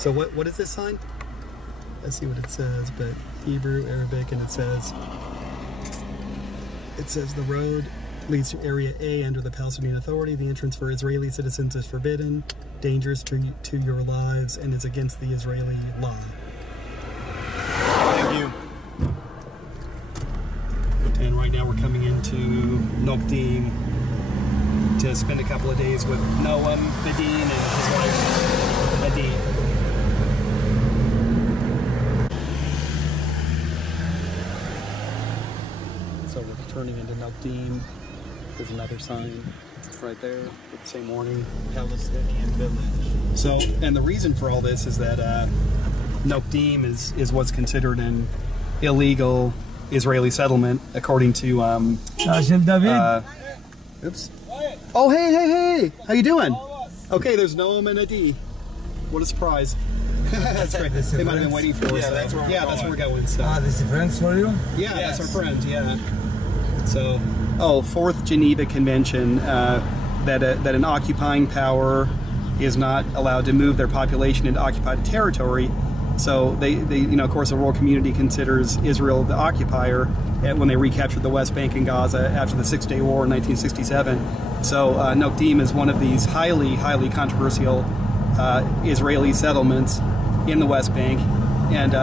So what is this sign? Let's see what it says, but Hebrew, Arabic, and it says the road leads to Area A under the Palestinian Authority. The entrance for Israeli citizens is forbidden, dangerous to your lives, and is against the Israeli law. Thank you. And right now we're coming into Nokdim to spend a couple of days with Noam Bedin and his wife Adi. So we're turning into Nokdim. There's another sign right there with the same warning. Palestinian village. So, and the reason for all this is that Nokdim is what's considered an illegal Israeli settlement, according to oops. Oh, hey! How you doing? Okay, there's Noam and Adi. What a surprise! That's great. They might have been waiting for us. Yeah, that's where we're going. So. This is friends for you? Yeah, yes. That's our friend. Yeah. So, Fourth Geneva Convention that an occupying power is not allowed to move their population into occupied territory. So they of course, the world community considers Israel the occupier when they recaptured the West Bank and Gaza after the Six-Day War in 1967. So Nokdim is one of these highly controversial Israeli settlements in the West Bank, and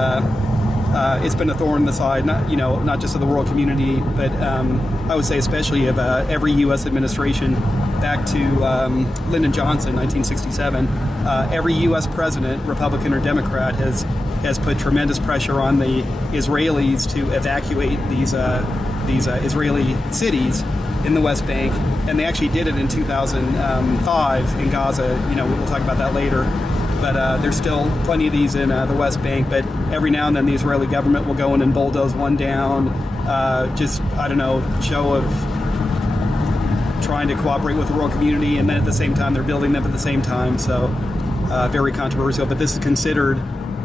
it's been a thorn in the side, not just of the world community, but I would say especially of every U.S. administration back to Lyndon Johnson, 1967. Every U.S. president, Republican or Democrat, has put tremendous pressure on the Israelis to evacuate these Israeli cities in the West Bank, and they actually did it in 2005 in Gaza. We'll talk about that later. But there's still plenty of these in the West Bank. But every now and then the Israeli government will go in and bulldoze one down. Show of trying to cooperate with the world community, and then at the same time they're building them at the same time. So very controversial. But this is considered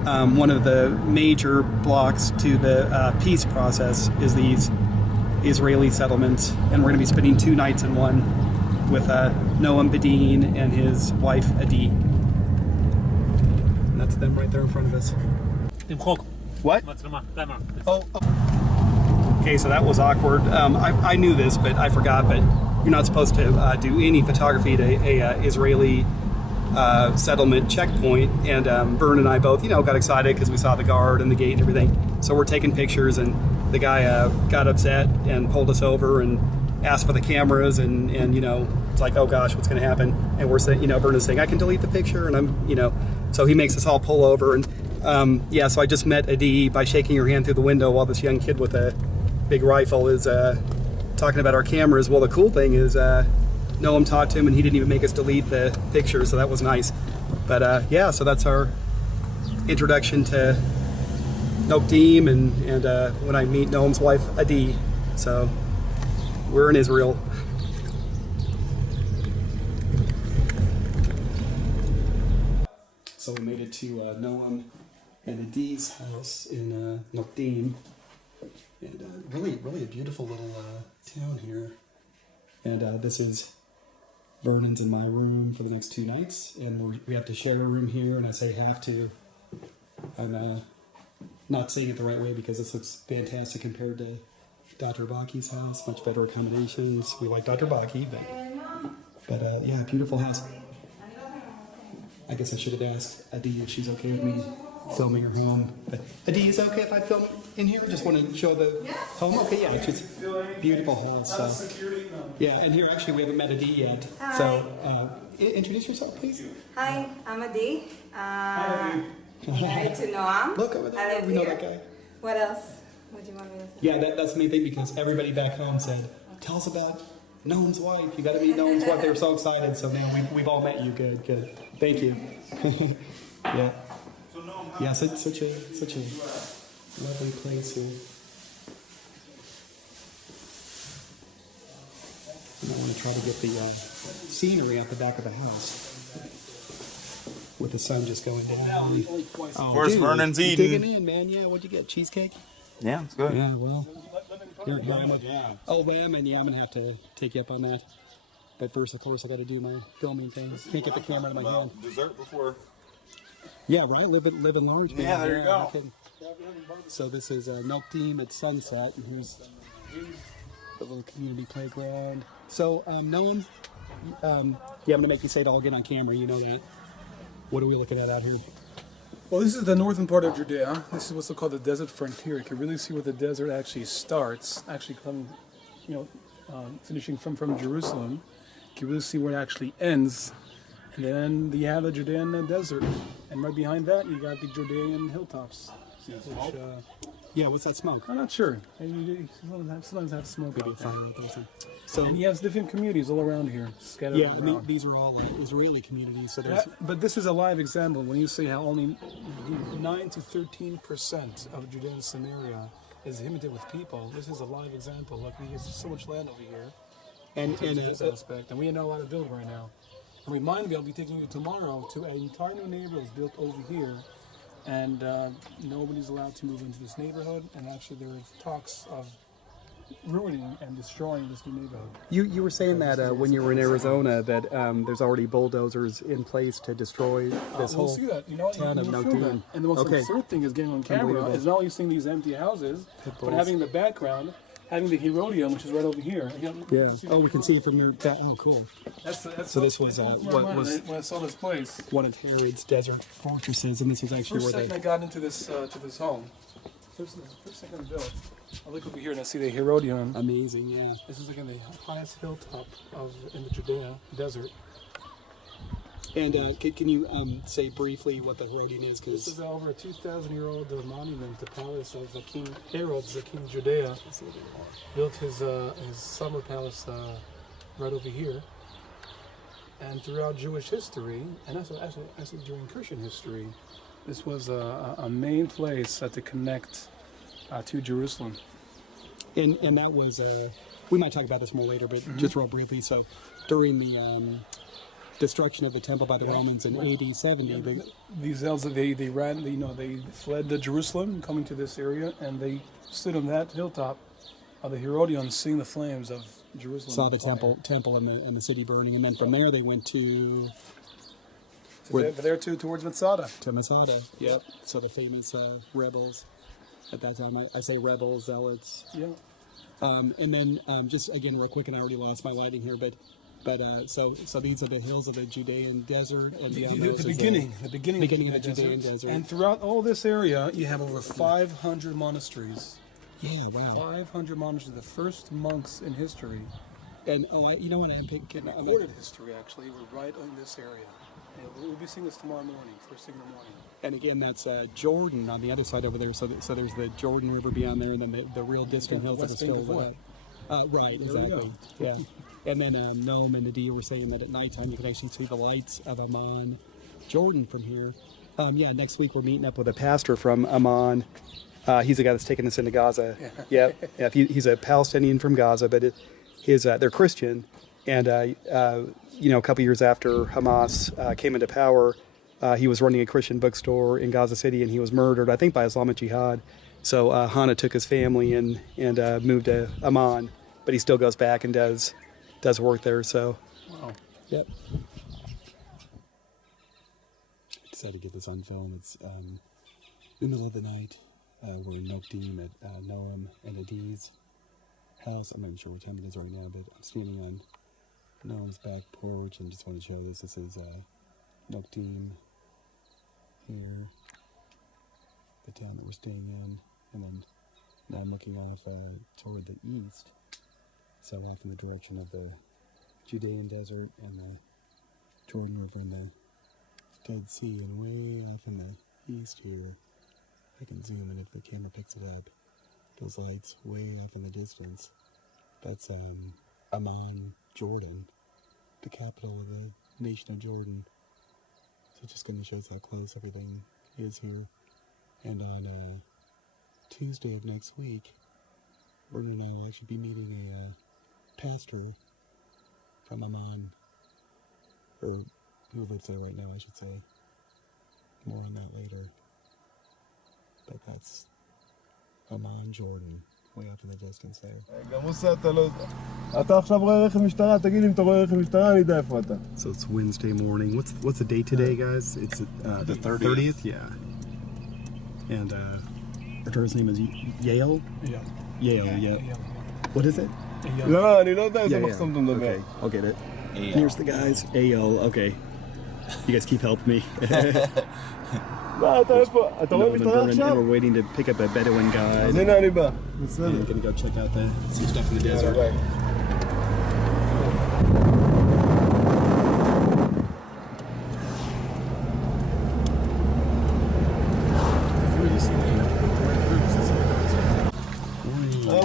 one of the major blocks to the peace process is these Israeli settlements, and we're going to be spending 2 nights in one with Noam Bedin and his wife Adi. And that's them right there in front of us. What? Oh. Okay, so that was awkward. I knew this, but I forgot. But you're not supposed to do any photography to a Israeli settlement checkpoint. And Vern and I both, got excited because we saw the guard and the gate and everything. So we're taking pictures, and the guy got upset and pulled us over and asked for the cameras, and it's like, oh gosh, what's going to happen? And we're saying, Vern is saying, I can delete the picture, and I'm, so he makes us all pull over, and so I just met Adi by shaking her hand through the window while this young kid with a big rifle is talking about our cameras. Well, the cool thing is Noam talked to him, and he didn't even make us delete the picture, so that was nice. But so that's our introduction to Nokdim, and when I meet Noam's wife Adi. So we're in Israel. So we made it to Noam and Adi's house in Nokdim, and really a beautiful little town here. And this is Vernon's and my room for the next 2 nights, and we have to share a room here. And I say have to. I'm not saying it the right way because this looks fantastic compared to Dr. Baki's house. Much better accommodations. We like Dr. Baki, but yeah, beautiful house. I guess I should have asked Adi if she's okay with me filming her home. But Adi, is it okay if I film in here? Just want to show the home. Okay, yeah, it's just beautiful house. So. Yeah, and here actually we haven't met Adi yet. Hi. So introduce yourself, please. Hi, I'm Adi. Married to Noam. Look over there. We know that guy. What else? What do you want me to say? Yeah, that's the main thing, because everybody back home said, tell us about Noam's wife. You got to meet Noam's wife. They were so excited. So man, we've all met you. Good. Thank you. Yeah. Yeah, such a lovely place here. And I want to try to get the scenery out the back of the house with the sun just going down. Of course, Vernon's eating. Digging in, man. Yeah, what'd you get? Cheesecake? Yeah, it's good. Yeah, well. Here I'm with lamb, and I'm going to have to take you up on that. But first, of course, I got to do my filming thing. Can't get the camera in my hand. Dessert before. Yeah, right. Living large. Man. Yeah, there you go. Okay. So this is Milk Team at sunset, and here's the little community playground. So Noam, yeah, I'm gonna make you say it all again on camera. You know that. What are we looking at out here? Well, this is the northern part of Judea. This is what's called the desert frontier. You can really see where the desert actually starts, actually coming, finishing from Jerusalem. You can really see where it actually ends. And then you have the Judean desert. And right behind that, you got the Judean hilltops. Which, Yeah, what's that smoke? I'm not sure. Maybe sometimes have smoke Maybe a out there. fire out there. So And he has different communities all around here, scattered yeah, around. and these are all Israeli communities. So there's But this is a live example when you say how only 9 to 13% of Judean Samaria is inhabited with people. This is a live example. Look, there's so much land over here. and This aspect, and we have not a lot to build right now. And remind me, I'll be taking you tomorrow to an entire new neighborhood built over here, and nobody's allowed to move into this neighborhood. And actually, there is talks of ruining and destroying this new neighborhood. you were saying that when you were in Arizona that there's already bulldozers in place to destroy this We'll whole see that. You know, town of you'll feel that. Nogdin. And the most Okay. absurd thing is getting on camera Unbelievable. is not only seeing these empty houses, but bulls. having the background, having the Herodium, which is right over here. Yeah. Oh, we can see it from the. Oh, cool. That's So this was what was when I saw this place. one of Herod's desert fortresses, and this is actually First where second I they. got into this to this home. First second I built. I look over here and I see the Herodium. Amazing, yeah. This is like in the highest hilltop in the Judea desert. And can you say briefly what the Herodian is? This Because is over a 2,000-year-old monument, the palace of the King Herod, the King of Judea. Built his summer palace right over here. And throughout Jewish history, and actually during Christian history, this was a main place to connect to Jerusalem. and that was we might talk about this more later, but just real briefly. So during the destruction of the temple by the Romans in AD 70, These elves, they ran, they fled to Jerusalem, coming to this area, and they stood on that hilltop of the Herodion, seeing the flames of Jerusalem. saw the on fire. temple and the city burning, and then from there they went to There too, towards Masada. Masada. Yep. So the famous rebels at that time. I say rebels, zealots. Yeah. And then just again real quick, and I already lost my lighting here, but so these are the hills of the Judean desert, and beyond those is The beginning of the Judean desert. And throughout all this area, you have over 500 monasteries. Yeah, wow. 500 monasteries, the first monks in history. And you know what I'm picking? Recorded history, actually, were right in this area. And we'll be seeing this tomorrow morning, first thing in the morning. And again, that's Jordan on the other side over there. So there's the Jordan River beyond there, and then the real distant hills that are West Bank still of lit up. Right, There we exactly. Yeah. And then Noam and Nadia were saying that at nighttime you can actually see the lights of Amman, Jordan from here. Yeah, next week we're meeting up with a pastor from Amman. He's the guy that's taking us into Gaza. Yeah, he's a Palestinian from Gaza, but they're Christian. And a couple years after Hamas came into power, he was running a Christian bookstore in Gaza City, and he was murdered, I think, by Islamic Jihad. So Hannah took his family and moved to Amman, but he still goes back and does work there. So, Wow. yep. I decided to get this on film. It's in the middle of the night. We're in Nokdim at Noam and Adi's house. I'm not even sure what time it is right now, but I'm standing on Noam's back porch and just want to show this. This is Nokdim here, the town that we're staying in, and then now I'm looking off toward the east, so off in the direction of the Judean desert and the Jordan River and the Dead Sea, and way off in the east here, I can zoom in if the camera picks it up, those lights way off in the distance, that's Amman, Jordan, the capital of the nation of Jordan. So it just kind of shows how close everything is here. And on Tuesday of next week, Vernon and I will actually be meeting a pastor from Amman, or who lives there right now, I should say. More on that later. But that's Amman, Jordan. way up in the distance there. גם מוסה, אתה עכשיו רואה רכב משטרה, תגיד לי אם אתה רואה רכב משטרה, אני יודע איפה אתה. So it's Wednesday morning. What's the date today, guys? It's the 30th. Yeah. And our tourist name is Yale. Yale. Yeah. What is it? לא, אני לא יודע איזה מחסום אתה מדבר. Okay, I'll get it. Here's the guys. AL. Okay. You guys keep helping me. מה, אתה איפה? אתה רואה משטרה And עכשיו? we're waiting to pick up a Bedouin guide. אז הנה אני בא. And בסדר. I'm gonna go check out some stuff in the desert. ביי.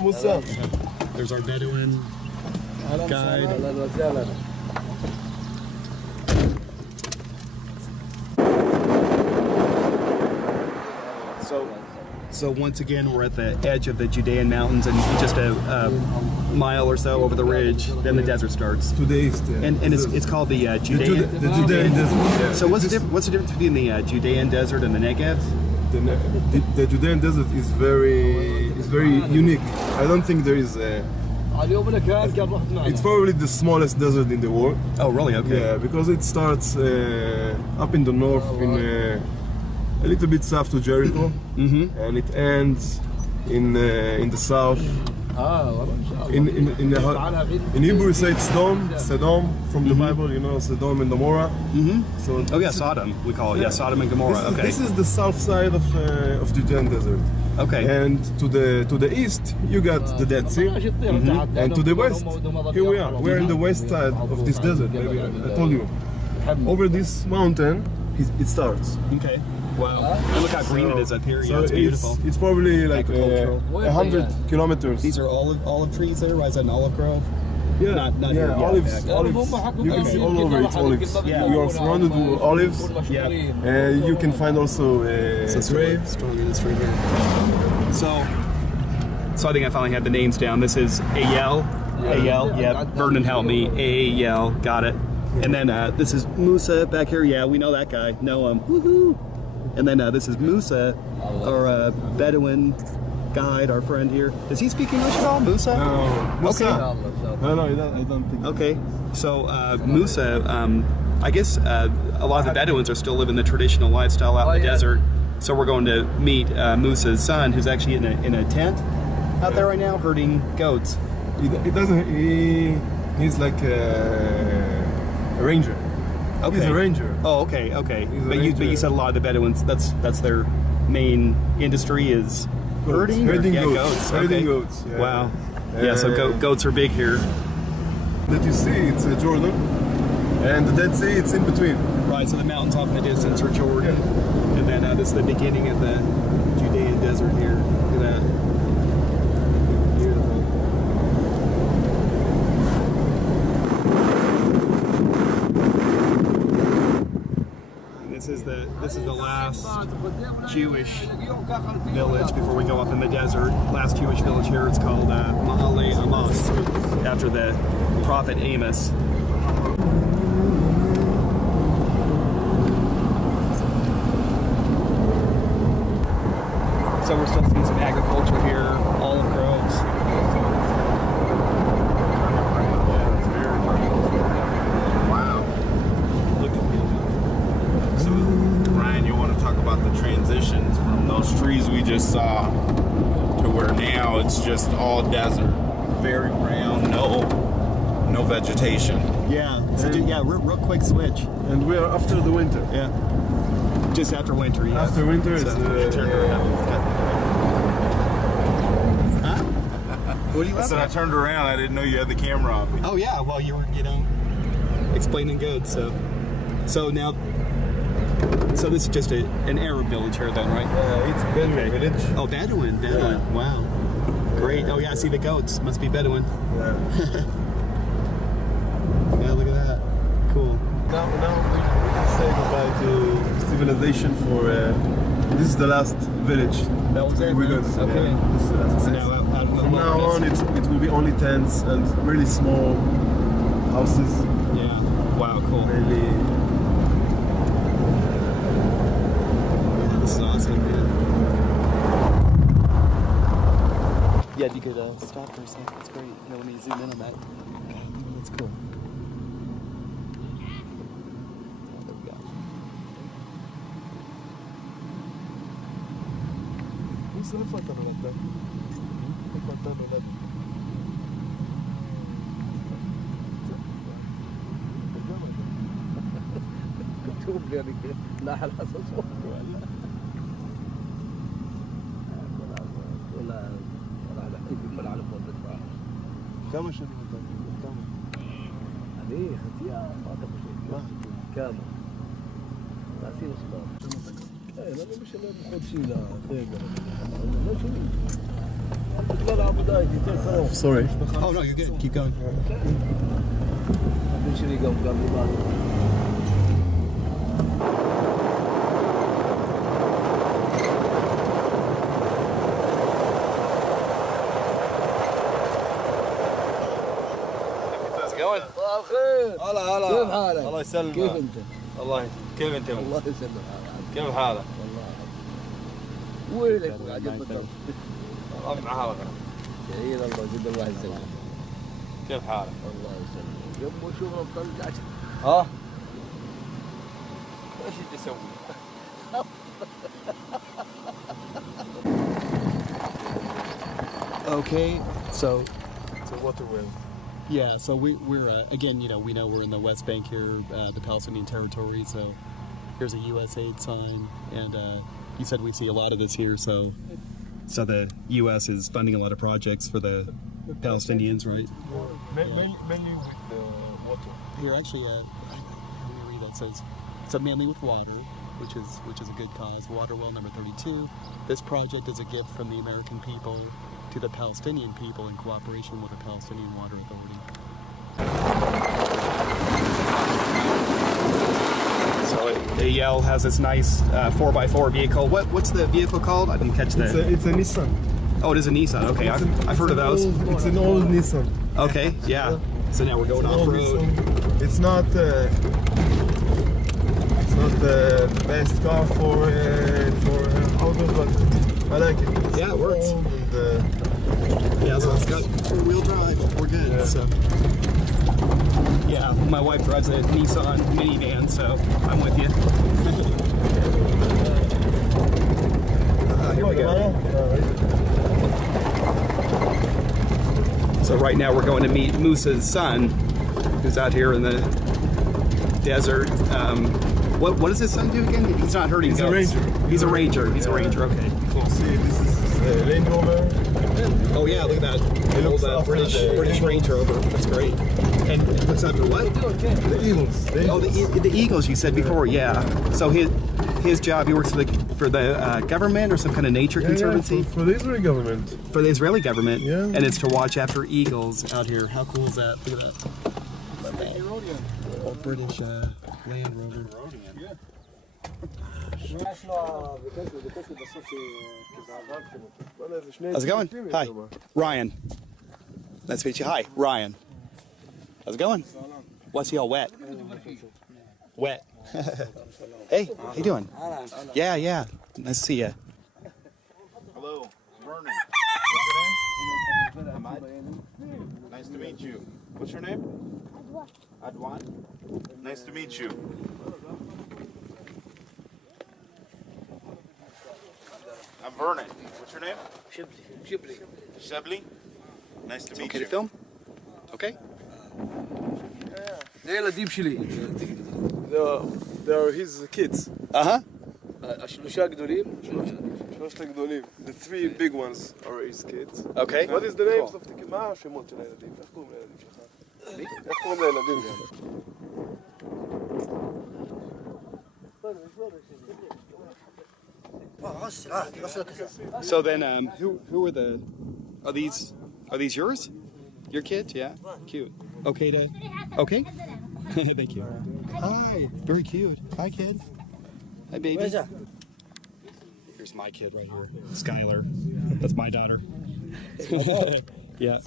מוסה. There's our Bedouin guide. So once again, we're at the edge of the Judean mountains, and just a mile or so over the ridge, then the desert starts. To the east, yeah. And it's called the Judean. The Judean desert. Yeah. So what's the difference between the Judean desert and the Negev? The Judean desert is very unique. I don't think there is a... It's probably the smallest desert in the world. Oh, really? Okay. Yeah, because it starts up in the north, in a little bit south to Jericho, and it ends in the south. In Hebrew, you say it's Sodom from the Bible. You know, Sodom and Gomorrah. So Oh yeah, Sodom. We call it. Yeah, Sodom and Gomorrah. Okay. This is the south side of the Judean desert. Okay. And to the east, you got the Dead Sea, and to the west, here we are. We're in the west side of this desert. Maybe I told you. Over this mountain, it starts. Okay. Wow. And look how green it is up here. So Yeah, it's beautiful. It's probably like Agricultural. 100 kilometers. These are olive trees there. Why is that an olive grove? Yeah, Not here. Yeah, olives. okay. Olives. You can see all over it's olives. Yeah. You are surrounded with olives. Yeah. And you can find also grapes. Strong industry here. So I think I finally had the names down. This is Ayel. Ayel. Yeah. Vernon helped me. Ayel. Got it. And then this is Musa back here. Yeah, we know that guy. Know him. Woohoo! And then this is Musa, our Bedouin guide, our friend here. Does he speak English at all, Musa? No. Musa? Okay. No, I don't think. Okay. So Musa, I guess a lot of the Bedouins are still living the traditional lifestyle out in the desert. So we're going to meet Musa's son, who's actually in a tent out there right now, herding goats. He doesn't. He's like a ranger. Okay. He's a ranger. Oh, okay. He's a But you ranger. said a lot of the Bedouins. That's their main industry is herding. Herding Yeah, goats. goats. Herding Okay. goats. Yeah. Wow. Yeah. So goats are big here. That you see, it's Jordan, and the Dead Sea, it's in between. Right. So the mountains off in the distance are Jordan, and then this is the beginning of the Judean desert here. Look at that. Beautiful. This is the last Jewish village before we go up in the desert. Last Jewish village here. It's called Mahalei Amos, after the prophet Amos. So we're still seeing some agriculture here, olive groves. Wow. Look at me. So, Ryan, you want to talk about the transitions from those trees we just saw to where now it's just all desert, very brown, no vegetation. Yeah. So real quick switch. And we are after the winter. Yeah. Just after winter. Yeah. After winter, it's turned around. Huh? What do you I said I laughing at? turned around. I didn't know you had the camera on me. Oh yeah. Well, you were explaining good. So now. So this is just an Arab village here then, right? It's Bedouin village. Oh, Bedouin. Yeah. Wow. Great. Oh yeah, I see the goats. Must be Bedouin. Yeah. Yeah, look at that. Cool. Now we can say goodbye to civilization for. This is the last village. That was it, We're man. going to. Okay. Yeah, this is the last So village. now out in the From now on, wilderness. it will be only tents and really small houses. Yeah. Wow. Cool. Really. This is awesome, man. Yeah, Yeah, if you could stop for a sec, that's great. Let me zoom in on that. God, that's cool. Oh, there we go. איפה אתה נולד? איפה אתה נולד? كتب يعني لاحل حصص ولا على حكي ولا على فوق كم سنة انت؟ كم؟ عليه ختيا ما تاخذ شيء كامل 30 صغار ايه انا مش انا باخذ شيء لا دقيقه لا شيء بلعب دايتي تلفون Sorry. Oh no, you're good. Keep going. مش اللي قام لي بعد خير هلا هلا كيف حالك؟ الله يسلمك كيف انت؟ الله كيف انت؟ الله يسلمك كيف حالك؟ والله وينك عجبك الله مع حالك شهيد الله جد الله يسلمك كيف حالك؟ الله يسلمك يوم شغلك طلعت ها؟ ايش تسوي؟ Okay, so It's a water well. yeah, so we're again, we know we're in the West Bank here, the Palestinian territory. So here's a USAID sign, and you said we see a lot of this here. So the U.S. is funding a lot of projects for the Palestinians, right? Mainly with the water. Here, actually, let me read that. It says, so mainly with water, which is a good cause. Water well number 32. This project is a gift from the American people to the Palestinian people in cooperation with the Palestinian Water Authority. So the Yale has this nice 4x4 vehicle. What's the vehicle called? I didn't catch that. It's a Nissan. Oh, it is a Nissan. Okay, I've heard of those. It's an old Nissan. Okay, yeah. So now we're going off road. It's not the best car for outdoors, but I like it. Yeah, it works. And, Yeah, so it's got four-wheel drive. We're good. Yeah. So yeah, my wife drives a Nissan minivan, so I'm with you. Here we go. So right now we're going to meet Musa's son, who's out here in the desert. What does his son do again? He's not herding He's a goats. ranger. He's a ranger. He's a ranger. Okay. Cool. See, this is the Range Rover. Oh yeah, look at that. He looks Old, after British the Range Rover. That's great. And what's that for what? The Eagles. Oh, the Eagles you said before. Yeah. So his job, he works for the government or some kind of nature conservancy. For the Israeli government. For the Israeli government. Yeah. And it's to watch after eagles out here. How cool is that? Look at that. Old British Land Rover. Yeah. How's it going? Hi, Ryan. Nice to meet you. Hi, Ryan. How's it going? What's he all wet? Wet. Hey, how you doing? Yeah. Nice to see you. Hello, Vernon. What's your name? Ahmad. Nice to meet you. What's your name? Adwan. Nice to meet you. I'm Vernon. What's your name? Shibli. Nice to meet Okay you. to film? Okay. זה ילדים שלי. They are his kids. Uh-huh. השלושה הגדולים. שלושת הגדולים. The three big ones are his kids. Okay. What is the names of the kids? מה השמות של הילדים? איך קוראים לילדים שלך? איך קוראים לילדים גם? So then, who are the? Are these yours? Your kids? Yeah. Cute. Okay to. Okay. Thank you. Hi. Very cute. Hi, kid. Hi, baby. Here's my kid right here, Skylar. That's my daughter. Yeah.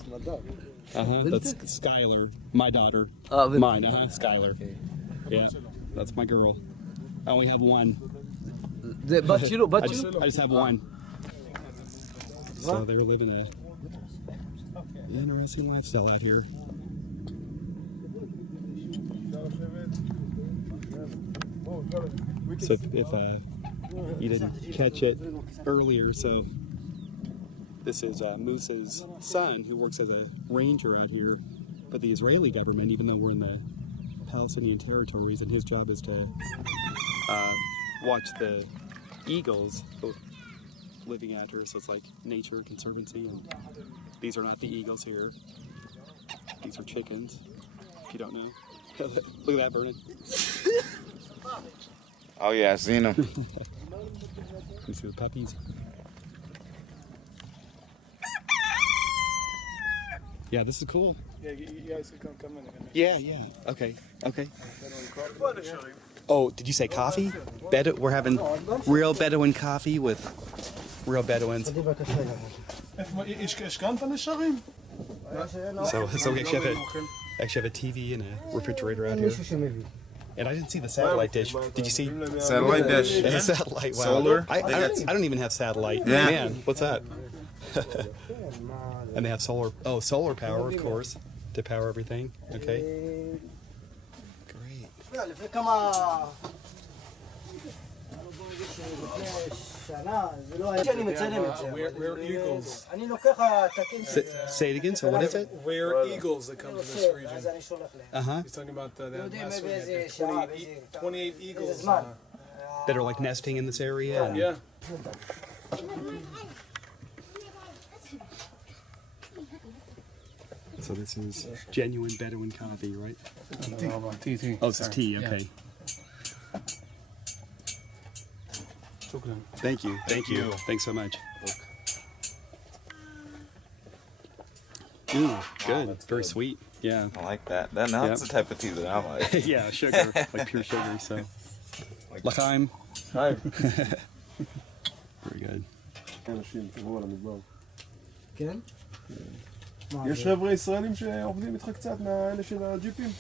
That's Skylar, my daughter. Mine. Skylar. Yeah. That's my girl. I only have one. בת שלו, I just have one. So they were living Interesting lifestyle out here. So if you didn't catch it earlier, so this is Musa's son who works as a ranger out here for the Israeli government, even though we're in the Palestinian territories, and his job is to watch the eagles living out here. So it's like nature conservancy, and these are not the eagles here. These are chickens, if you don't know. Look at that, Vernon. Oh yeah, I seen them. You see the puppies? Yeah, this is cool. Yeah, you guys can come in. Yeah. Okay. Oh, did you say coffee? We're having real Bedouin coffee with real Bedouins. So we actually have a TV and a refrigerator out here. And I didn't see the satellite dish. Did you see? Satellite dish. Yeah, satellite. Wow. Solar. I don't even have satellite. Yeah. Man, what's that? And they have solar power, of course, to power everything. Okay. Great. We're eagles. Say it again. So what is it? We're eagles that come to this region. Uh-huh. He's talking about that last week. 28 eagles. That are like nesting in this area. And Yeah. So this is genuine Bedouin coffee, right? Tea. Oh, this is tea. Okay. Thank you. Thanks so much. Ooh, good. Very sweet. Yeah. I like that. That's the type of tea that I like. Yeah, sugar, like pure sugar. So, L'chaim. Hi. Very good. אנשים, תראו על המדבר. כן? יש חבר'ה ישראלים שעובדים איתך קצת מהאלה של הג'יפים?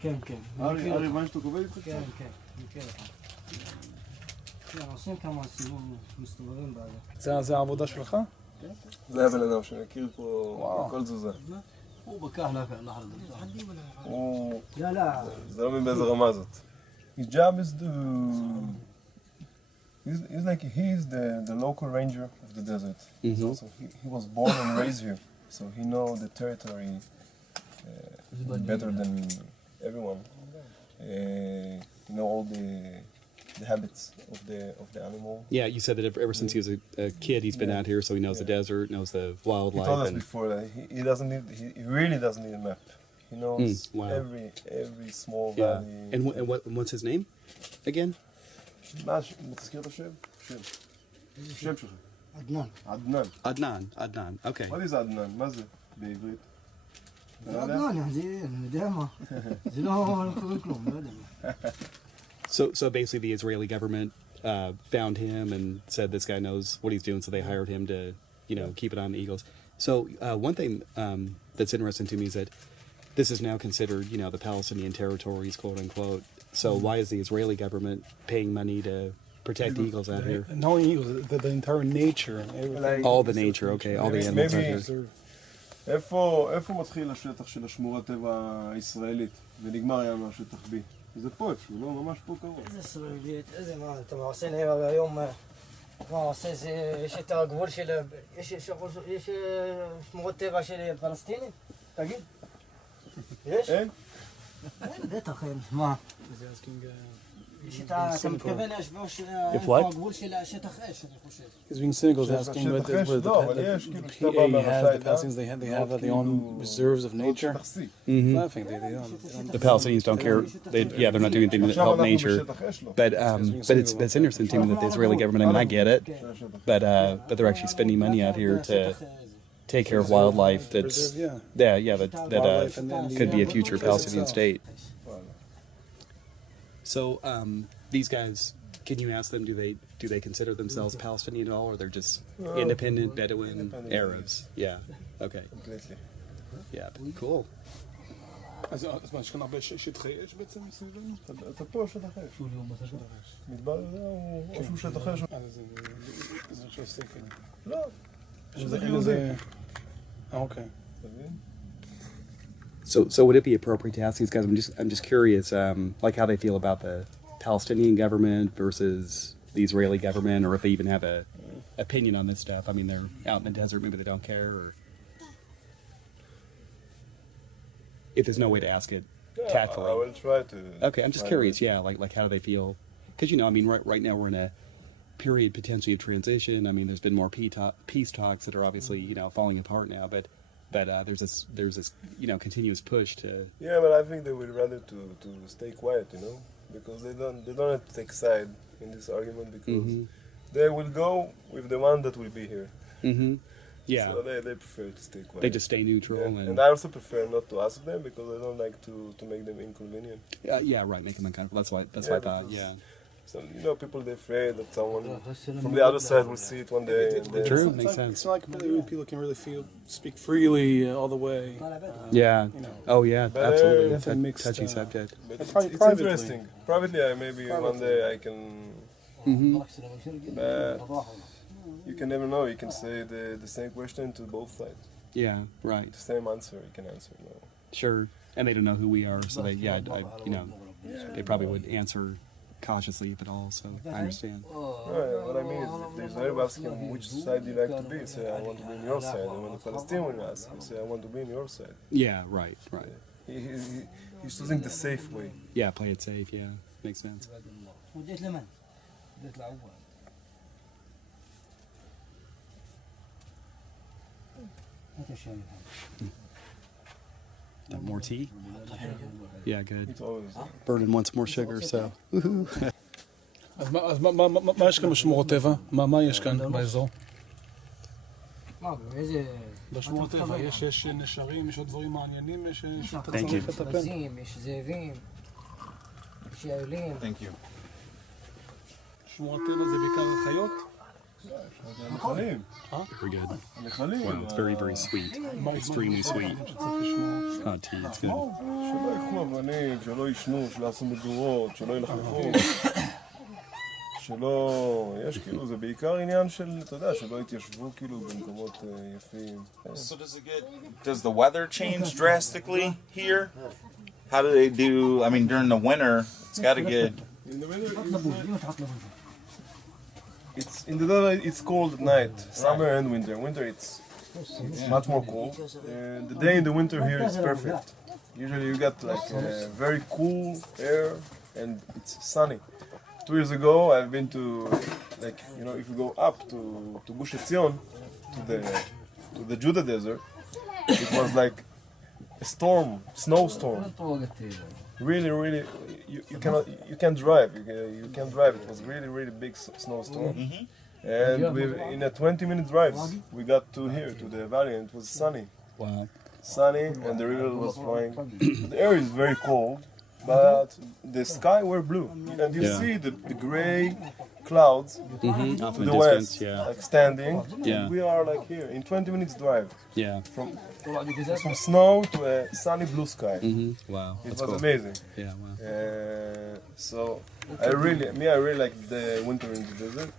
כן. ארי ויינשטוק עובד איתך קצת? כן, מכיר לך. כן, עושים כמה סיבוב מסתובבים בזה. זה העבודה שלך? זה הבן אדם שמכיר פה כל תזוזה. הוא בקח לחל. זה לא מבין באיזה רמה זאת. His job is to... He's like, he's the local ranger of the desert. Mm-hmm. So he was born and raised here. So he knows the territory better than everyone. He know all the habits of the animal. Yeah, you said that ever since he was a kid, he's been out here, so he knows the desert, knows the wildlife. He told us before that he doesn't need. He really doesn't need a map. He knows every small valley. And what's his name again? תזכיר את השם? שם שלך. עדנן. עדנן. Okay. מה זה עדנן? מה זה בעברית? זה עדנן, אני יודע מה. זה לא קורה כלום, לא יודע מה. So basically the Israeli government found him and said this guy knows what he's doing, so they hired him to, keep an eye on the eagles. So one thing that's interesting to me is that this is now considered, the Palestinian territories, quote unquote. So why is the Israeli government paying money to protect the eagles out here? No eagles, the entire nature. All the nature, okay, all the animals out here. איפה מתחיל השטח של השמורת טבע הישראלית ונגמר ים השטח B? זה פה איפשהו, לא? ממש פה קרוב. איזה ישראלית, איזה מה, אתה עושה נהר היום, מה עושה, יש את הגבול של, יש שמורות טבע של פלסטינים? תגיד. יש? אין, בטח אין, מה? אתה מתכוון להשוות איפה הגבול של השטח אש, אני חושב. He's being cynical, asking what the Palestinians they have their own reserves of nature. Laughing, they don't. The Palestinians don't care. They're not doing anything to help nature. But it's interesting to me that the Israeli government. I mean, I get it, but they're actually spending money out here to take care of wildlife. That's that could be a future Palestinian state. So these guys, can you ask them? Do they consider themselves Palestinian at all, or they're just independent Bedouin Arabs? Yeah. Okay. Yeah. Cool. אז מה, יש כאן הרבה שטחי אש בעצם מסביבנו? אתה פה שטח אש. מדבר הוא משהו שטח אש. זה עכשיו סקר. לא. שטח יהודי. אוקיי. So would it be appropriate to ask these guys? I'm just curious, like how they feel about the Palestinian government versus the Israeli government, or if they even have a opinion on this stuff. I mean, they're out in the desert, maybe they don't care, or if there's no way to ask it tactfully. I will try to. Okay, I'm just curious. Yeah, like how do they feel? Because I mean, right now we're in a period potentially of transition. I mean, there's been more peace talks that are obviously falling apart now, but there's this continuous push to. Yeah, but I think they would rather to stay quiet, because they don't have to take side in this argument, because they will go with the one that will be here. Mm-hmm. Yeah. So they prefer to stay quiet. They just stay neutral. Yeah. And I also prefer not to ask them, because I don't like to make them inconvenient. Yeah, right. Make them uncomfortable. That's what I thought. Yeah. So people they're afraid that someone from the other side will see it one day. And True, It's makes not- sense. It's not completely rude. People can really speak freely all the way. Yeah. Oh yeah, But, absolutely. That's a mixed, touchy subject. But And it's privately. interesting. Privately, maybe one day I can. But you can never know. You can say the same question to both sides. Yeah. Right. The same answer. You can answer no. Sure. And they don't know who we are, so they they probably would answer cautiously if at all. So I understand. Right, what I mean is, if the Israeli will ask him which side do you like to be, say I want to be on your side. And when the Palestinian will ask, you say I want to be on your side. Yeah. Right. He's choosing the safe way. Yeah. Play it safe. Yeah. Makes sense. More tea? Yeah, good. It's always. Burden wants more sugar, so. אז מה יש כאן בשמורות טבע? מה יש כאן באזור? בשמורות טבע יש נשרים, יש עוד דברים מעניינים שאתה צריך לטפל? יש זאבים, יש יעלים. שמורת טבע זה בעיקר חיות? הנחלים. Very good. הנחלים. Wow, it's very, very sweet. Extremely sweet. Oh, tea, it's good. שלא יקחו אבנים, שלא ישנו, שלא יעשו מדורות, שלא ילחכו. יש זה בעיקר עניין של, אתה יודע, שלא יתיישבו במקומות יפים. So does the weather change drastically here? How do they do? I mean, during the winter, it's got to get. In the day it's cold at night, summer and winter. Winter it's much more cold. And the day in the winter here is perfect. Usually you got like very cool air and it's sunny. 2 years ago I've been to if you go up to Gush Etzion, to the Judah desert, it was like a snowstorm. Really, you can't drive. You can't drive. It was really big snowstorm. And in a 20-minute drive, we got to here, to the valley, and it was sunny. Wow. Sunny, and the river was flowing. The air is very cold, but the sky were blue. And you see the gray clouds Off to in the the west, distance, yeah. like standing. Yeah. We are like here, in 20 minutes drive, Yeah. from snow to a sunny blue sky. Wow. It That's was cool. amazing. Yeah, wow. So I really like the winter in the desert,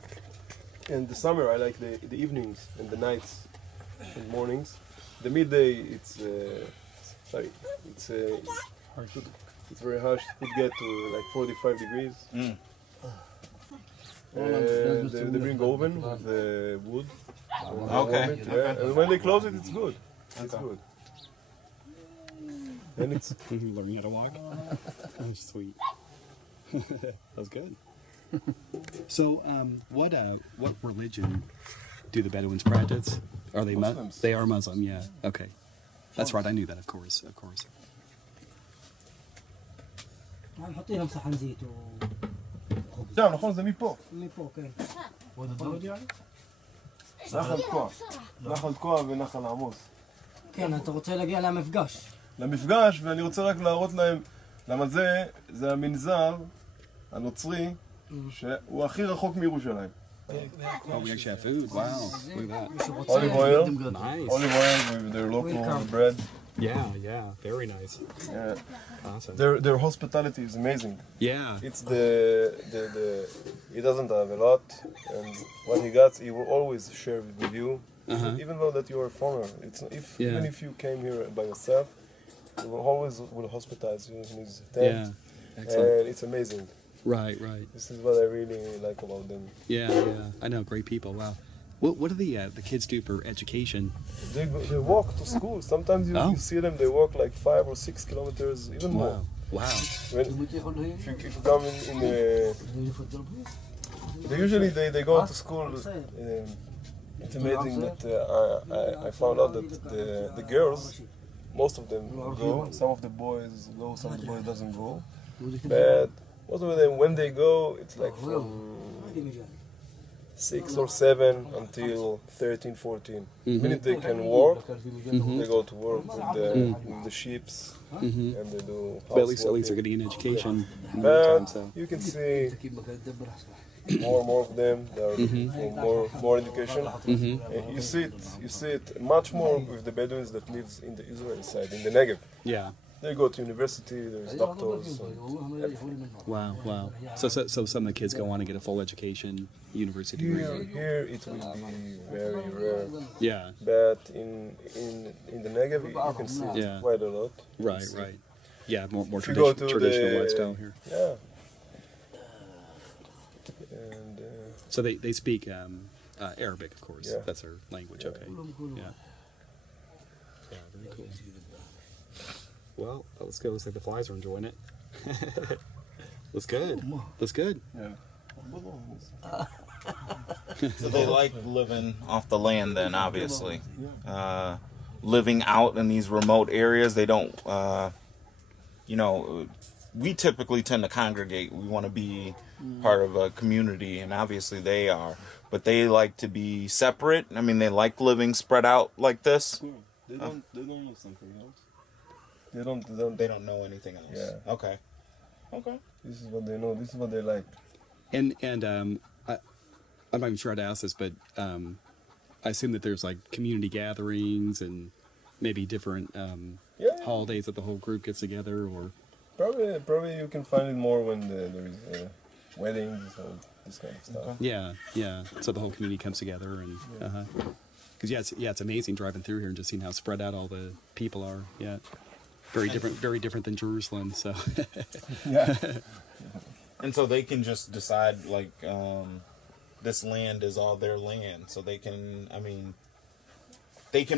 and the summer I like the evenings and the nights and mornings. The midday it's very harsh. It could get to like 45 degrees. And they bring oven with wood. Okay. And when they close it, it's good. It's good. And it's Learning how to walk. That's sweet. That was good. So, what religion do the Bedouins practice? Are they Muslims. They are Muslim. Yeah. Okay. That's right. I knew that. Of course. נحطي لهم صحن زيت שם, נכון? זה מפה. מפה, כן. נחל תקוע ונחל עמוס. כן, אתה רוצה להגיע למפגש. למפגש, ואני רוצה רק להראות להם, למה זה המנזר הנוצרי, שהוא הכי רחוק מירושלים. Oh, we actually have food. Wow. Look at that. Olive oil. Nice. Olive oil with their local bread. Yeah. Very nice. Yeah. Awesome. Their hospitality is amazing. Yeah. It's the he doesn't have a lot, and what he got, he will always share with you. Even though that you're a foreigner, even if you came here by yourself, he will always will hospitalize you in his tent. Yeah, excellent. And it's amazing. Right. This is what I really like about them. Yeah. I know, great people. Wow. What do the kids do for education? They walk to school. Sometimes you see them. They walk like 5 or 6 kilometers, even more. Wow. If you come in they usually they go to school. It's amazing that I found out that the girls, most of them go. Some of the boys go. Some of the boys doesn't go. But most of them, when they go, it's like from 6 or 7 until 13, 14. Even if they can work, they go to work with the sheeps and they do housework. But at least they're getting an education. But you can see more of them. They are for more education. And you see it much more with the Bedouins that lives in the Israeli side, in the Negev. Yeah. They go to university. There's doctors. Wow. So some of the kids go on and get a full education, university degree. Here it will be very rare. Yeah. But in the Negev you can see it quite a lot. Right. Yeah, more traditional lifestyle here. Yeah. And so they speak Arabic, of course. Yeah. That's their language. Okay. Yeah. Very cool. Well, let's go. Looks like the flies are enjoying it. Looks good. yeah. So they like living off the land then, obviously. Living out in these remote areas, they don't, we typically tend to congregate. We want to be part of a community, and obviously they are. But they like to be separate. I mean, they like living spread out like this. They don't know something else. They don't know anything else. Yeah. Okay. This is what they know. This is what they like. And I'm not even sure how to ask this, but I assume that there's like community gatherings and maybe different holidays that the whole group gets together, or Probably you can find it more when there is weddings or this kind of stuff. Yeah. So the whole community comes together, and because it's amazing driving through here and just seeing how spread out all the people are. Yeah, very different than Jerusalem. So Yeah. And so they can just decide, like, this land is all their land. So they can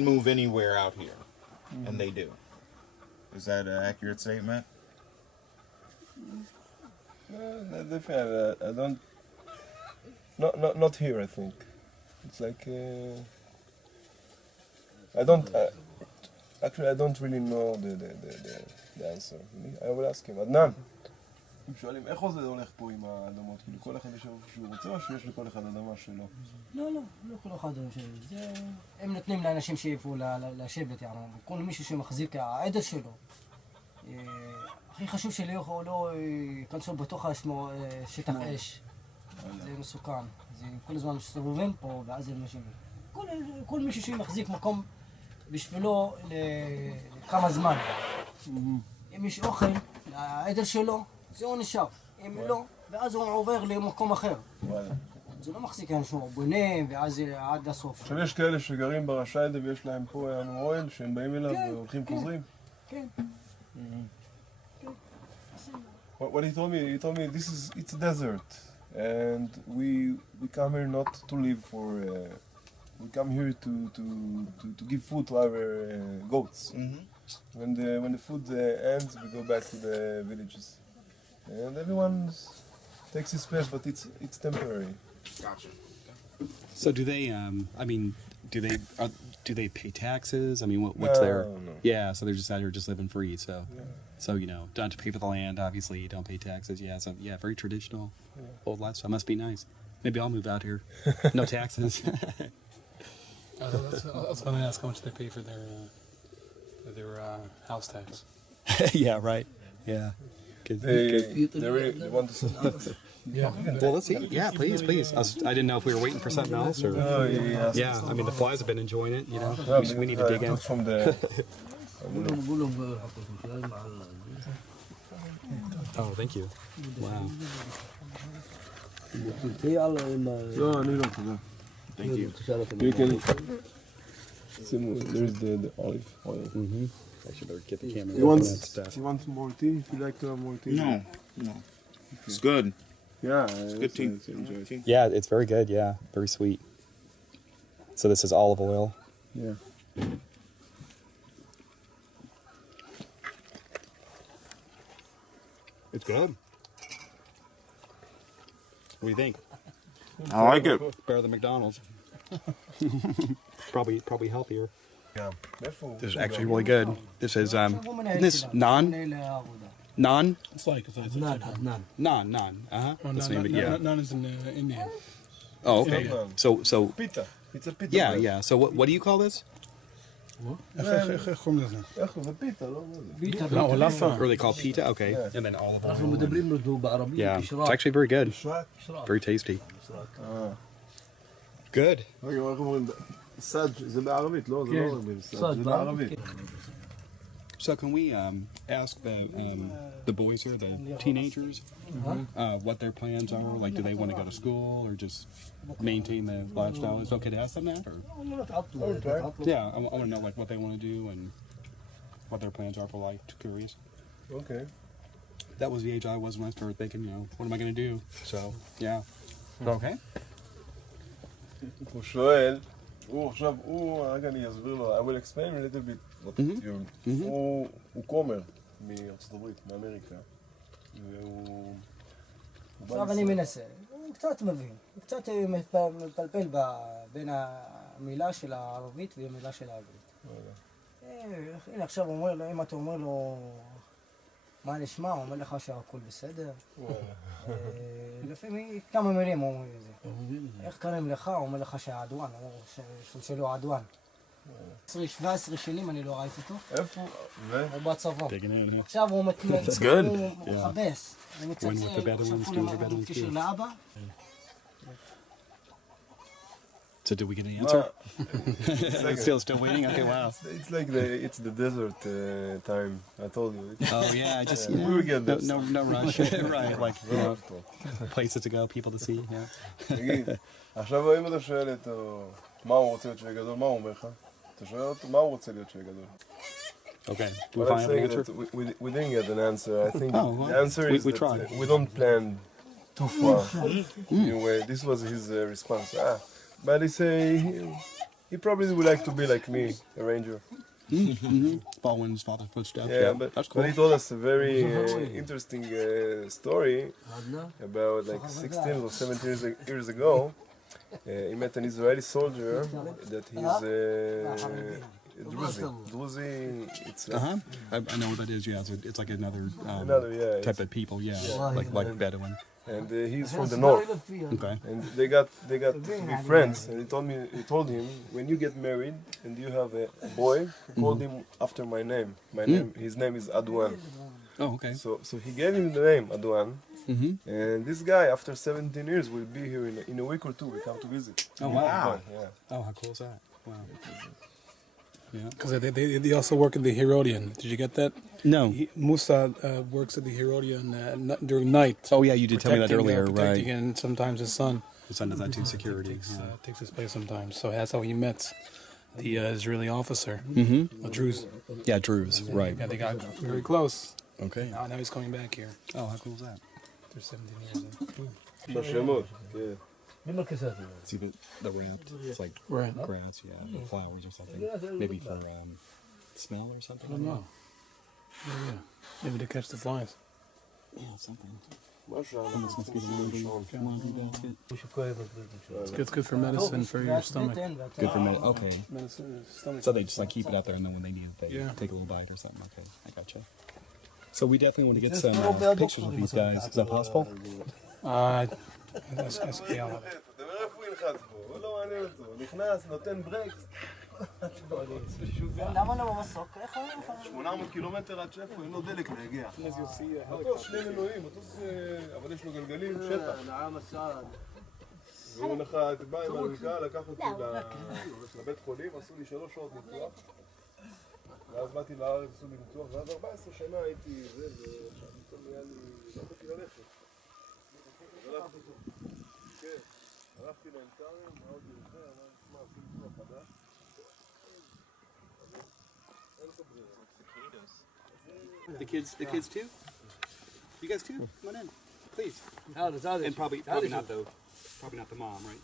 move anywhere out here. And they do. Is that an accurate statement? I don't. Not here. I think it's like I don't. Actually, I don't really know the answer. I will ask him. Adnan. הם שואלים איך זה הולך פה עם האדמות? כאילו כל אחד יושב איפה שהוא רוצה או שיש לכל אחד אדמה שלו? לא כל אחד יושב. הם נותנים לאנשים שיבואו לשבת, כל מישהו שמחזיק העדר שלו. הכי חשוב שלא ייכנסו בתוך שטח אש. זה מסוכן. זה כל הזמן מסתובבים פה ואז הם משאבים. כל מישהו שמחזיק מקום בשבילו לכמה זמן. אם יש אוכל, העדר שלו, זה הוא נשאר. אם לא, ואז הוא עובר למקום אחר. זה לא מחזיק אנשים, הוא בונה ואז עד הסוף. עכשיו יש כאלה שגרים ברשיידה ויש להם פה אוהל שהם באים אליו והולכים חוזרים? כן. What he told me it's a desert and we come here not to live for we come here to give food to our goats. When the food ends we go back to the villages and everyone takes his space, but it's temporary. Gotcha. So do they do they pay taxes? I mean, what's their? No. Yeah, so they're just out here just living free. So, so don't have to pay for the land. Obviously, you don't pay taxes. Yeah, so very traditional, old lifestyle. Must be nice. Maybe I'll move out here. No taxes. I was going to ask how much they pay for their house tax. Yeah, right. Yeah. They really want to. Yeah. Well, let's see. Yeah, please. I didn't know if we were waiting for something else or. Yeah, I mean the flies have been enjoying it. We need to dig in. From the. Oh, thank you. Wow. לא, אני לא, תודה. Thank you. You can. There's the olive oil. I should better get the camera. You want more tea? If you like to have more tea. No. It's good. Yeah, Good tea. Enjoy it. Yeah, it's very good. Yeah, very sweet. So this is olive oil. Yeah. It's good. What do you think? I like it. Better than McDonald's. probably healthier. Yeah. This is actually really good. This is isn't this naan? Naan? It's like it's Naan. Naan. That's the name of it. Yeah. Naan is in India. Oh, okay. So Pita. It's a pita. yeah, bread. yeah. So what do you call this? איך קוראים לזה? איך זה פיתה, לא? לא, עולפה. Or they call pita? Okay. And then olive אנחנו oil. מדברים לו בערבית, Yeah, it's בשרק. actually very good. שרק. Very tasty. Good. רגע, איך אומרים? סאג' זה בערבית, לא? זה כן. לא אומרים סאג', סאג' זה בערבית. בערבית. So can we ask the boys here, the teenagers, what their plans are? Like, do they want to go to school or just maintain the lifestyle? Is it okay to ask them that? Or yeah, I want to know like what they want to do and what their plans are for life. Curious. אוקיי. That was the age I was when I started thinking, what am I going to do? So yeah. Okay. הוא שואל, רגע אני אסביר לו, I will explain a little bit what you... הוא כומר מארצות הברית, מאמריקה. והוא... עכשיו אני מנסה, הוא קצת מבין, הוא קצת מפלפל בין המילה של הערבית והמילה של העברית. הנה עכשיו הוא אומר לו, אם אתה אומר לו מה נשמע, הוא אומר לך שהכל בסדר. לפעמים כמה מילים הוא אומר את זה. איך קוראים לך? הוא אומר לך שהעדואן, הוא אומר שלו העדואן. 17 שנים אני לא ראיתי אותו. איפה? הוא בצבא. Digging in here. עכשיו הוא It's good. הוא מחפש. הוא When with the Bedouins, doing the הוא Bedouins מתקשר do. לאבא. So did we get an answer? Still waiting. Okay, wow. It's like it's the desert time, I told you. Oh yeah, I just We will get this. no rush. Right, like places to go, people to see. Yeah. תגיד, עכשיו אם אתה שואל אותו מה הוא רוצה להיות שיהיה גדול, מה הוא אומר לך? אתה שואל אותו מה הוא רוצה להיות שיהיה גדול. Okay. Do we But I'm finally have an saying answer? that we didn't get an answer. I think Oh, well, the answer is we that tried. we don't plan too far. Anyway, this was his response. But he say he probably would like to be like me, a ranger. Follow in his father's footsteps. Yeah, that's cool. but he told us a very interesting story about like 16 or 17 years ago. He met an Israeli soldier that he's Druzi. It's like I know what that is. Yeah, it's like another another type of people. Yeah, like Bedouin. and he's from the north. Okay. And they got to be friends. And he told him, when you get married and you have a boy, call him after my name. His name is Adwan. Oh, okay. So he gave him the name Adwan. And this guy, after 17 years, will be here in a week or two. We come to visit. Oh wow. Yeah. Oh, how cool is that? Wow. Yeah. Because they also work at the Herodian. Did you get that? No. Musa works at the Herodian during night. Oh yeah, you did tell me that earlier, protecting right? and sometimes his son His son does that too. Security. takes his place sometimes. So that's how he met the Israeli officer, the Druze. Yeah, Druze. Right. Yeah, they got very close. Okay. Now he's coming back here. Oh, how cool is that? After 17 years. בשמות, כן. See the wrapped. It's like Right. grass, yeah, flowers or something. Maybe for smell or something. I don't know. Yeah. Maybe to catch the flies. Yeah, something. משהו, This must be the laundry basket. It's good for medicine for your stomach. Good for me. Okay. Medicine, stomach. So they just like keep it out there, and then when they need it, they take a little bite or something. Okay, I gotcha. So we definitely want to get some pictures of these guys. Is that possible? That's yeah. תדבר איפה הוא ילחץ פה, הוא לא מעניין אותו, הוא נכנס, נותן ברקס. למה לא במסוק? איך אומרים לך? 800 קילומטר עד שאיפה, אין לו דלק להגיע. מטוס שני מנועים, מטוס, אבל יש לו גלגלים, שטח. והוא נחת, בא עם אלונקה, לקח אותי לבית חולים, עשו לי 3 שעות ניתוח. ואז באתי לארץ, עשו לי ניתוח, ואז 14 שנה הייתי זה, ועכשיו פתאום היה לי, לא יכולתי ללכת. הלכתי לאנטריום, מאוד יותר. The kids too? You guys too? Come on in, please. هذا And probably not the mom, right?